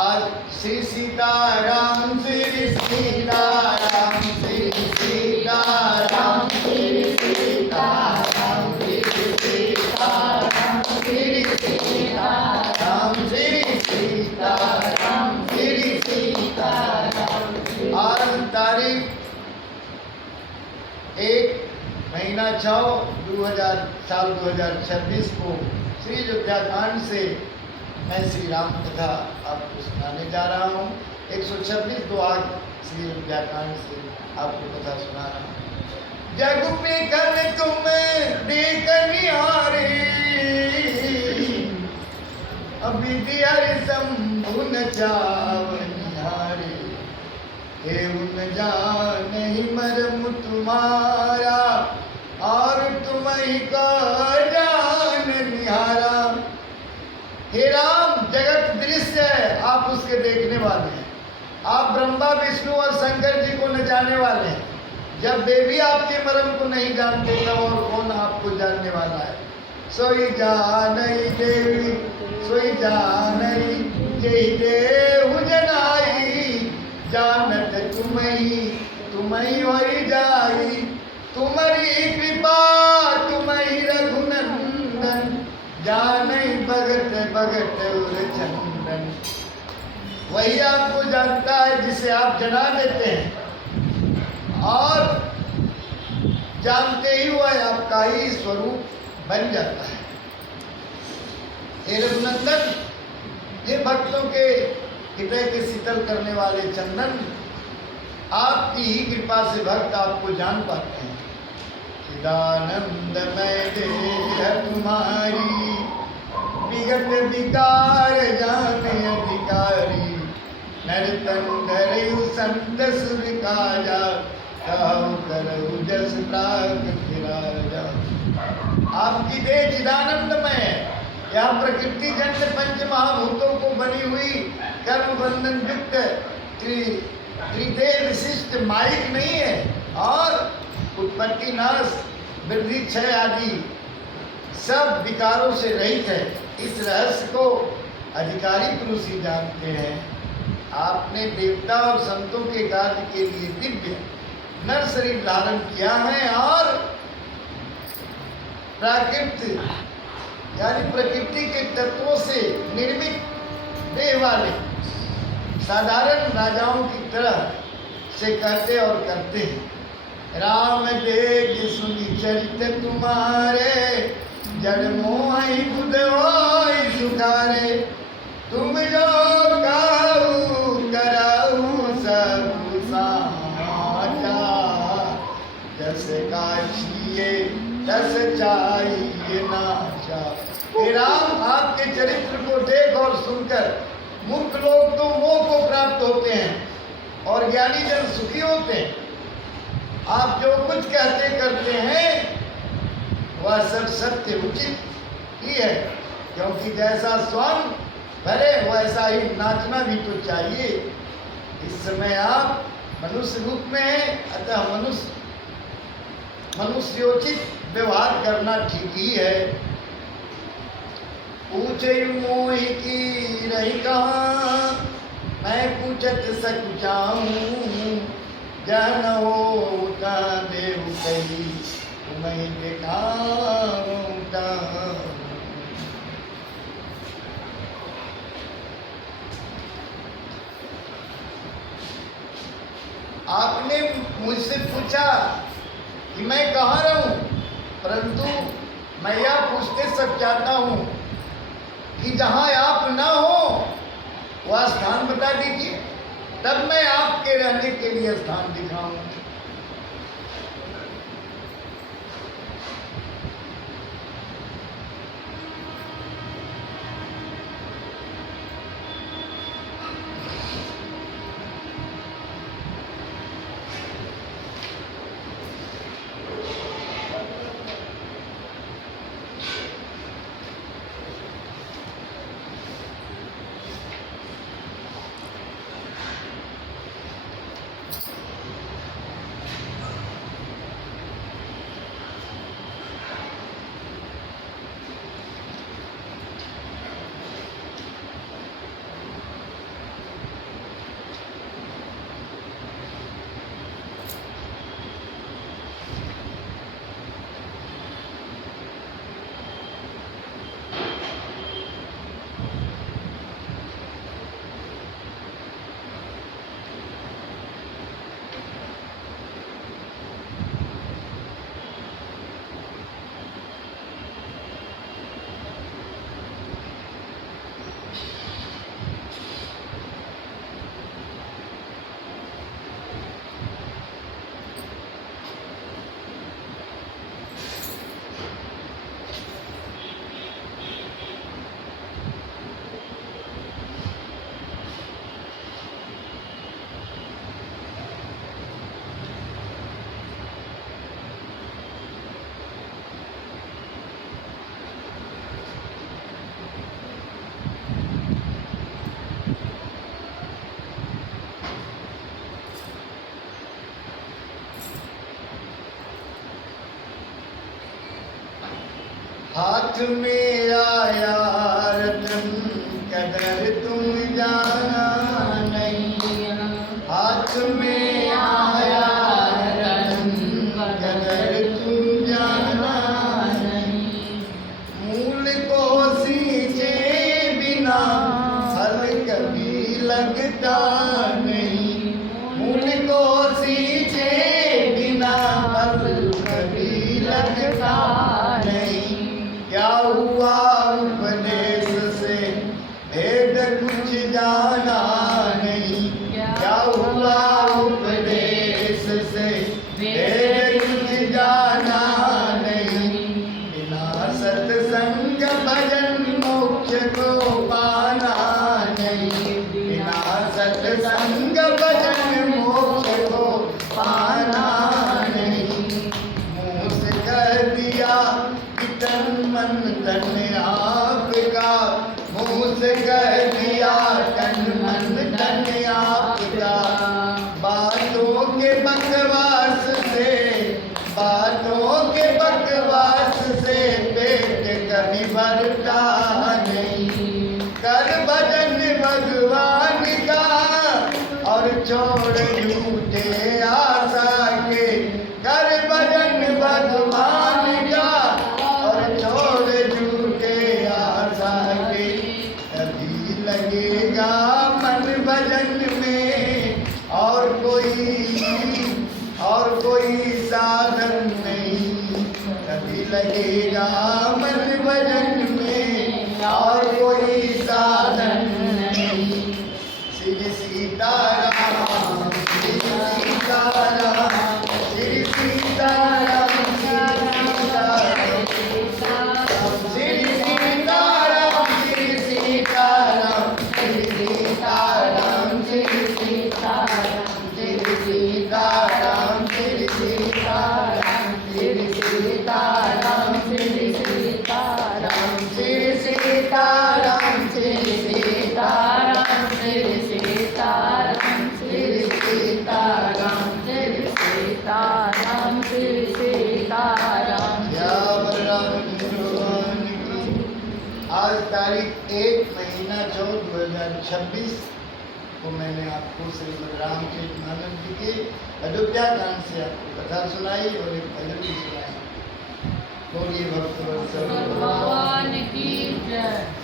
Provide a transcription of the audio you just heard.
आज श्री सीताराम श्री सीताराम श्री सीताराम श्री सीताराम श्री सीताराम श्री सीताराम श्री सीताराम श्री सीताराम। आज तारीख 1 महीना 6 साल 2026 को श्री अयोध्याकांड से मैं श्री राम कथा आपको सुनाने जा रहा हूँ। 126 दोहा श्री अयोध्याकांड से आपको कथा सुना रहा हूँ। जग पे कर तुम देख निहारे, अभी दियर शंभु न जाव निहारे, हे उन जान ही मरम तुम्हारा, और तुम ही का जान निहारा। हे राम, जगत दृश्य है, आप उसके देखने वाले हैं। आप ब्रह्मा विष्णु और शंकर जी को न जाने वाले हैं। जब देवी आपके मर्म को नहीं जानते तब और कौन आपको जानने वाला है। सोई जानई देवी सोई जानई, जय देव जनाई, जानत तुम्ही होई जाई, तुम्हारी कृपा तुम्ही रघुनंदन, जानई भगत भगत उर चंदन। वही आपको जानता है जिसे आप जना देते हैं, और जानते ही वह आपका ही स्वरूप बन जाता है। हे रघुनंदन, हे भक्तों के हृदय के शीतल करने वाले चंदन, आपकी ही कृपा से भक्त आपको जान पाते हैं। चिदानंदमय देह तुम्हारी, विगत विकार जाने अधिकारी, नरतन धरयु संत सुर काजा, कहु करहु जस प्राकृत राजा। आपकी देह चिदानंदमय है। यह प्रकृति जन्य पंच महाभूतों को बनी हुई कर्म बंधन युक्त त्रिदेह विशिष्ट माइक नहीं है, और उत्पत्ति नाश वृद्धि क्षय आदि सब विकारों से रहित है। इस रहस्य को अधिकारी पुरुष ही जानते हैं। आपने देवता और संतों के कार्य के लिए दिव्य नर शरीर धारण किया है, और प्राकृत यानी प्रकृति के तत्वों से निर्मित देह वाले साधारण राजाओं की तरह से कहते और करते हैं। राम देख सुनि चरित तुम्हारे, जड़ मोहि बुध होई सुखारे, तुम जो कहू कराऊ सब साचा, जस काछिए तस चाहिए नाचा। हे राम, आपके चरित्र को देख और सुनकर मूर्ख लोग तो मोह को प्राप्त होते हैं और ज्ञानी जन सुखी होते हैं। आप जो कुछ कहते करते हैं वह सब सत्य उचित ही है, क्योंकि जैसा स्वांग भरे वैसा ही नाचना भी तो चाहिए। इस समय आप मनुष्य रूप में हैं, अतः मनुष्योचित व्यवहार करना ठीक ही है। पूछे मोहि की रही कहाँ, मैं पूछत सकुचाऊं, जन होता देव कही तुम्हें दिखाऊंगा। आपने मुझसे पूछा कि मैं कहाँ रहूं, परंतु मैं यह पूछते सब चाहता हूं कि जहां आप ना हो वह स्थान बता दीजिए, तब मैं आपके रहने के लिए स्थान दिखाऊं। हाथ में आया रतन कदर तुम जाना नहीं, हाथ में आया रतन कदर तुम जाना नहीं। मूल को सींचे बिना फल कभी लगता नहीं, मूल को सींचे बिना फल कभी लगता नहीं। क्या हुआ उपदेश से भेद कुछ जाना नहीं, क्या हुआ उपदेश से भेद कुछ जाना नहीं। बिना सत्संग भजन मोक्ष को पाना नहीं, बिना सत्संग भजन मोक्ष को पाना नहीं। मुँह से कह दिया तन मन धन आपका, मुँह से कह दिया तन मन धन आपका। बातों के बकवास से, बातों के बकवास से पेट कभी भरता नहीं। कर भजन भगवान का और छोड़ झूठे आशा के, कर भजन भगवान का और छोड़ झूठे आशा के। तभी लगेगा मन भजन में और कोई साधन नहीं। तभी लगेगा मन भजन में और कोई साधन नहीं। श्री सीताराम श्री सीताराम श्री सीताराम आज तारीख 1 महीना 2026 को मैंने आपको श्रीमद् रामचरितमानस जी के अयोध्या कांड से आपको कथा सुनाई और एक भजन भी सुनाई। बोलिए भक्त वत्सल